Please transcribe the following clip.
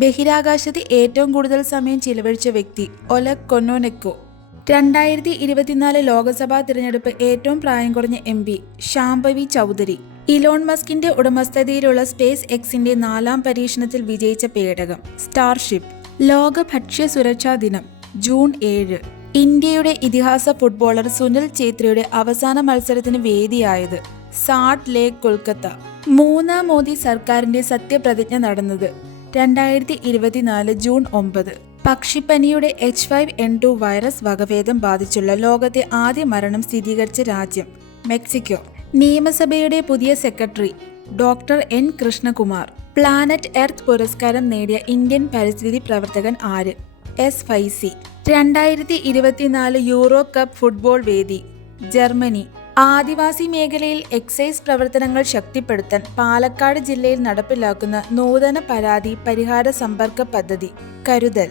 ബഹിരാകാശത്ത് ഏറ്റവും കൂടുതൽ സമയം ചിലവഴിച്ച വ്യക്തി ഒലെഗ് കൊനോനെക്കോ. 2024 ലോക്സഭാ തിരഞ്ഞെടുപ്പ് ഏറ്റവും പ്രായം കുറഞ്ഞ MP ശാംഭവി ചൗധരി. ഇലോൺ മസ്കിന്റെ ഉടമസ്ഥതയിലുള്ള സ്പേസ് എക്സിന്റെ 4ാം പരീക്ഷണത്തിൽ വിജയിച്ച പേടകം സ്റ്റാർഷിപ്പ്. ലോക ഭക്ഷ്യ സുരക്ഷാ ദിനം ജൂൺ 7. ഇന്ത്യയുടെ ഇതിഹാസ ഫുട്ബോളർ സുനിൽ ഛേത്രിയുടെ അവസാന മത്സരത്തിന് വേദിയായത് സാൾട്ട് ലേക്ക് കൊൽക്കത്ത. 3ാം മോദി സർക്കാരിന്റെ സത്യപ്രതിജ്ഞ നടന്നത് 2024 ജൂൺ 9. പക്ഷിപ്പനിയുടെ H5N2 വൈറസ് വകഭേദം ബാധിച്ചുള്ള ലോകത്തെ ആദ്യ മരണം സ്ഥിരീകരിച്ച രാജ്യം മെക്സിക്കോ. നിയമസഭയുടെ പുതിയ secretary doctor N Krishnakumar. Planet earth പുരസ്കാരം നേടിയ ഇന്ത്യൻ പരിസ്ഥിതി പ്രവർത്തകൻ ആര്? S Faizi. 2024 Euro cup football വേദി ജർമ്മനി. ആദിവാസി മേഖലയിൽ എക്സൈസ് പ്രവർത്തനങ്ങൾ ശക്തിപ്പെടുത്താൻ പാലക്കാട് ജില്ലയിൽ നടപ്പിലാക്കുന്ന നൂതന പരാതി പരിഹാര സമ്പർക്ക പദ്ധതി കരുതൽ.